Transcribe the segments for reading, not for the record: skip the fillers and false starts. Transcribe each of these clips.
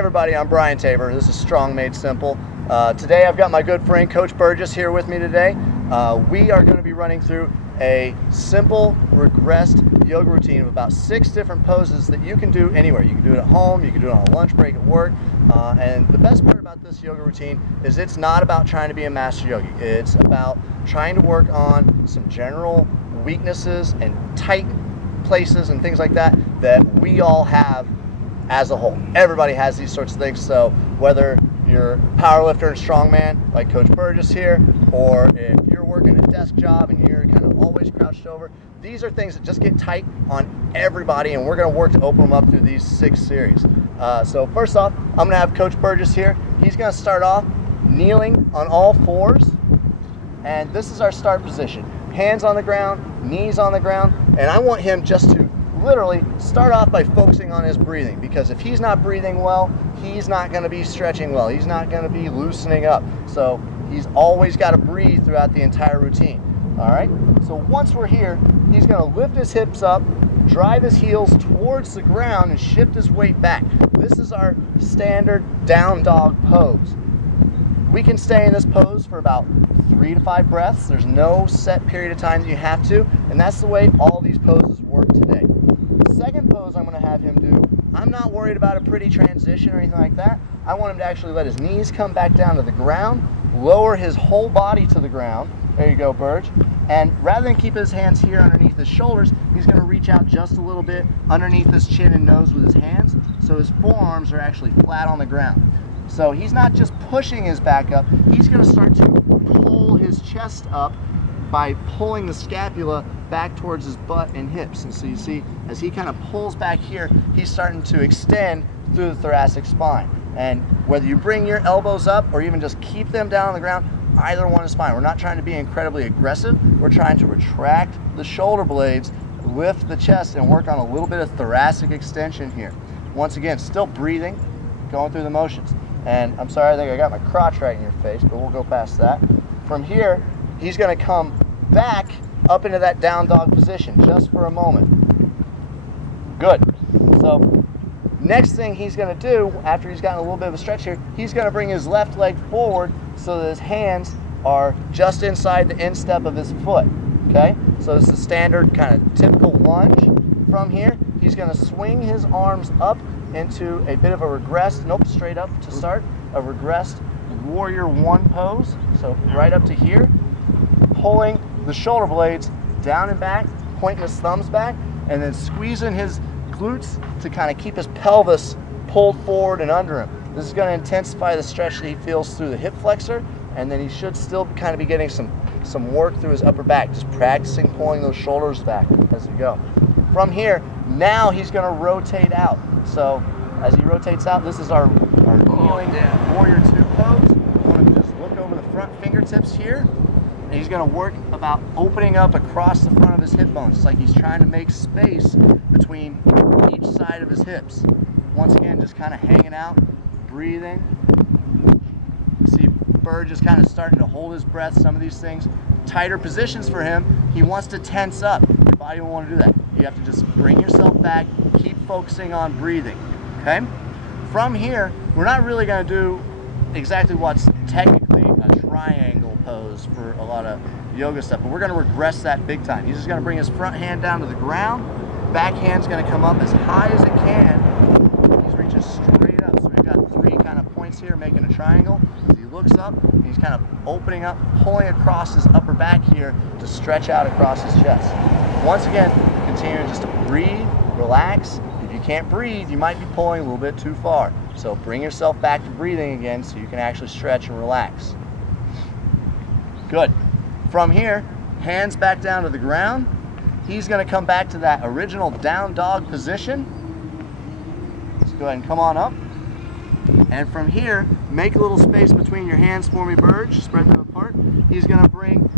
everybody, I'm Brian Tabor. This is Strong Made Simple. Today I've got my good friend Coach Burgess here with me today. We are going to be running through a simple regressed yoga routine of about 6 different poses that you can do anywhere. You can do it at home, you can do it on a lunch break at work, and the best part about this yoga routine is it's not about trying to be a master yogi. It's about trying to work on some general weaknesses and tight places and things like that that we all have as a whole. Everybody has these sorts of things, so whether you're a powerlifter and strongman like Coach Burgess here, or if you're working a desk job and you're kind of always crouched over, these are things that just get tight on everybody, and we're going to work to open them up through these 6 series. So first off, I'm going to have Coach Burgess here. He's going to start off kneeling on all 4s, and this is our start position. Hands on the ground, knees on the ground, and I want him just to literally start off by focusing on his breathing, because if he's not breathing well, he's not going to be stretching well, he's not going to be loosening up. So he's always got to breathe throughout the entire routine. All right, so once we're here, he's going to lift his hips up, drive his heels towards the ground, and shift his weight back. This is our standard down dog pose. We can stay in this pose for about 3 to 5 breaths. There's no set period of time that you have to, and that's the way all these poses work today. The second pose I'm going to have him do, I'm not worried about a pretty transition or anything like that. I want him to actually let his knees come back down to the ground, lower his whole body to the ground. There you go, Burge. And rather than keep his hands here underneath his shoulders, he's going to reach out just a little bit underneath his chin and nose with his hands, so his forearms are actually flat on the ground. So he's not just pushing his back up, he's going to start to pull his chest up by pulling the scapula back towards his butt and hips. And so you see, as he kind of pulls back here, he's starting to extend through the thoracic spine. And whether you bring your elbows up or even just keep them down on the ground, either one is fine. We're not trying to be incredibly aggressive. We're trying to retract the shoulder blades, lift the chest, and work on a little bit of thoracic extension here. Once again, still breathing, going through the motions. And I'm sorry, I think I got my crotch right in your face, but we'll go past that. From here, he's going to come back up into that down dog position just for a moment. Good. So next thing he's going to do after he's gotten a little bit of a stretch here, he's going to bring his left leg forward so that his hands are just inside the instep of his foot. Okay? So this is a standard kind of typical lunge. From here, he's going to swing his arms up into a bit of a regressed, nope, straight up to start, a regressed warrior 1 pose. So right up to here, pulling the shoulder blades down and back, pointing his thumbs back, and then squeezing his glutes to kind of keep his pelvis pulled forward and under him. This is going to intensify the stretch that he feels through the hip flexor, and then he should still kind of be getting some work through his upper back, just practicing pulling those shoulders back as we go. From here, now he's going to rotate out. So as he rotates out, this is our kneeling warrior 2 pose. I want him to just look over the front fingertips here, and he's going to work about opening up across the front of his hip bones. It's like he's trying to make space between each side of his hips. Once again, just kind of hanging out, breathing. See Burge is kind of starting to hold his breath. Some of these things, tighter positions for him, he wants to tense up. Your body will want to do that. You have to just bring yourself back, keep focusing on breathing, okay? From here, we're not really going to do exactly what's technically a triangle pose for a lot of yoga stuff, but we're going to regress that big time. He's just going to bring his front hand down to the ground, back hand's going to come up as high as it can. He's reaching straight up, so we've got 3 kind of points here making a triangle. As he looks up, he's kind of opening up, pulling across his upper back here to stretch out across his chest. Once again, continue just to breathe, relax. If you can't breathe, you might be pulling a little bit too far. So bring yourself back to breathing again so you can actually stretch and relax. Good. From here, hands back down to the ground. He's going to come back to that original down dog position. Let's go ahead and come on up. And from here, make a little space between your hands for me, Burge. Spread them apart. He's going to bring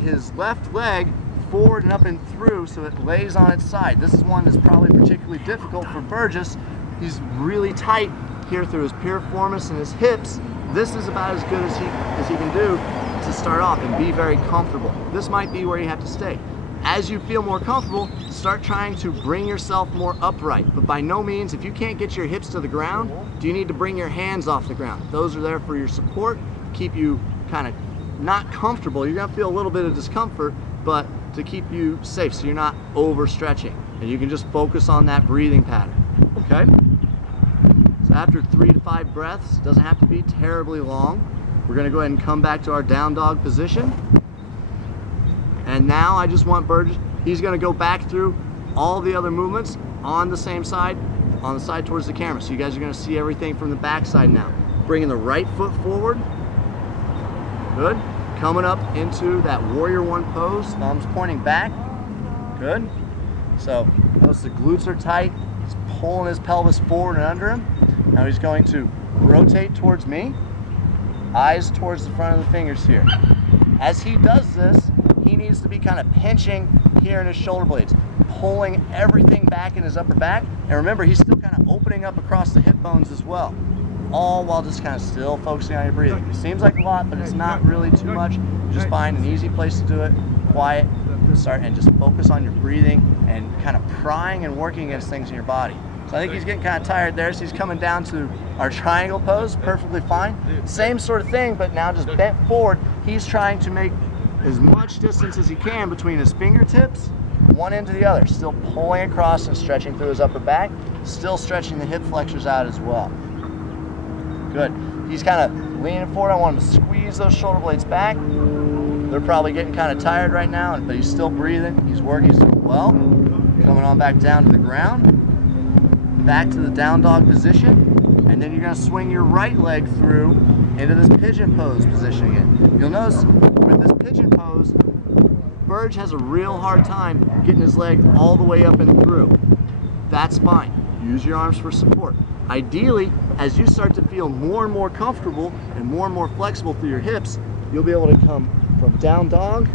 his left leg forward and up and through so it lays on its side. This is one that's probably particularly difficult for Burgess. He's really tight here through his piriformis and his hips. This is about as good as he can do to start off and be very comfortable. This might be where you have to stay. as you feel more comfortable, start trying to bring yourself more upright. But by no means, if you can't get your hips to the ground, do you need to bring your hands off the ground. Those are there for your support, keep you kind of not comfortable. You're gonna feel a little bit of discomfort, but to keep you safe so you're not overstretching. And you can just focus on that breathing pattern, okay? So after 3 to 5 breaths, doesn't have to be terribly long, we're gonna go ahead and come back to our down dog position. And now I just want Burgess, he's gonna go back through all the other movements on the same side, on the side towards the camera. So you guys are gonna see everything from the back side now. Bringing the right foot forward, good. Coming up into that warrior one pose, thumbs pointing back, good. So notice the glutes are tight, he's pulling his pelvis forward and under him. Now he's going to rotate towards me, eyes towards the front of the fingers here. As he does this, he needs to be kind of pinching here in his shoulder blades, pulling everything back in his upper back. And remember, he's still kind of opening up across the hip bones as well, all while just kind of still focusing on your breathing. It seems like a lot, but it's not really too much. Just find an easy place to do it, quiet, start, and just focus on your breathing and kind of prying and working against things in your body. So I think he's getting kind of tired there, so he's coming down to our triangle pose, perfectly fine. Same sort of thing, but now just bent forward. He's trying to make as much distance as he can between his fingertips, one end to the other, still pulling across and stretching through his upper back, still stretching the hip flexors out as well. Good. He's kind of leaning forward. I want him to squeeze those shoulder blades back. They're probably getting kind of tired right now, but he's still breathing. He's working, he's doing well. Coming on back down to the ground. Back to the down dog position. And then you're going to swing your right leg through into this pigeon pose position again. You'll notice with this pigeon pose, Burge has a real hard time getting his leg all the way up and through. That's fine. Use your arms for support. Ideally, as you start to feel more and more comfortable and more flexible through your hips, you'll be able to come from down dog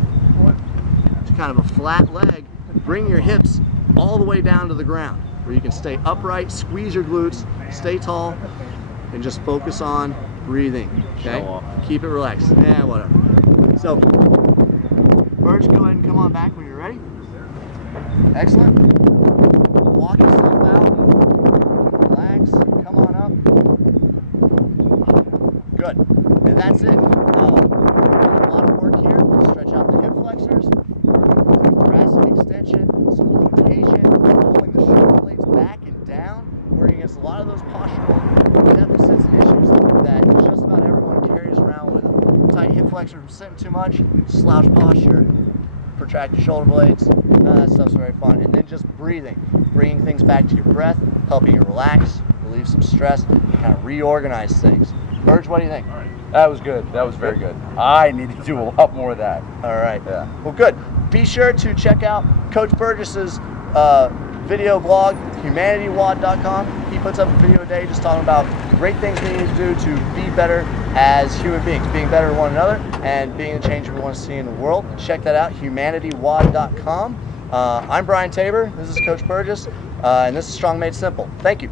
to kind of a flat leg, bring your hips all the way down to the ground, where you can stay upright, squeeze your glutes, stay tall, and just focus on breathing, okay? Keep it relaxed. Yeah, whatever. So, Burge, go ahead and come on back when you're ready. Excellent. Walk yourself out. Relax. Come on up. Good. And that's it. A lot of work here. Stretch out the hip flexors, working through thoracic extension, some rotation, pulling the shoulder blades back and down, working against a lot of those postural deficits and issues that just about everyone carries around with them. Tight hip flexor from sitting too much, slouch posture, protract your shoulder blades. None of that stuff's very fun. And then just breathing, bringing things back to your breath, helping you relax, relieve some stress, and kind of reorganize things. Burge, what do you think? That was good. That was very good. I need to do a lot more of that. All right. Yeah. Well, good. Be sure to check out Coach Burgess's video blog, humanitywad.com. He puts up a video a day just talking about great things we need to do to be better as human beings, being better to one another, and being the change we want to see in the world. Check that out, humanitywad.com. I'm Brian Tabor. This is Coach Burgess, and this is Strong Made Simple. Thank you.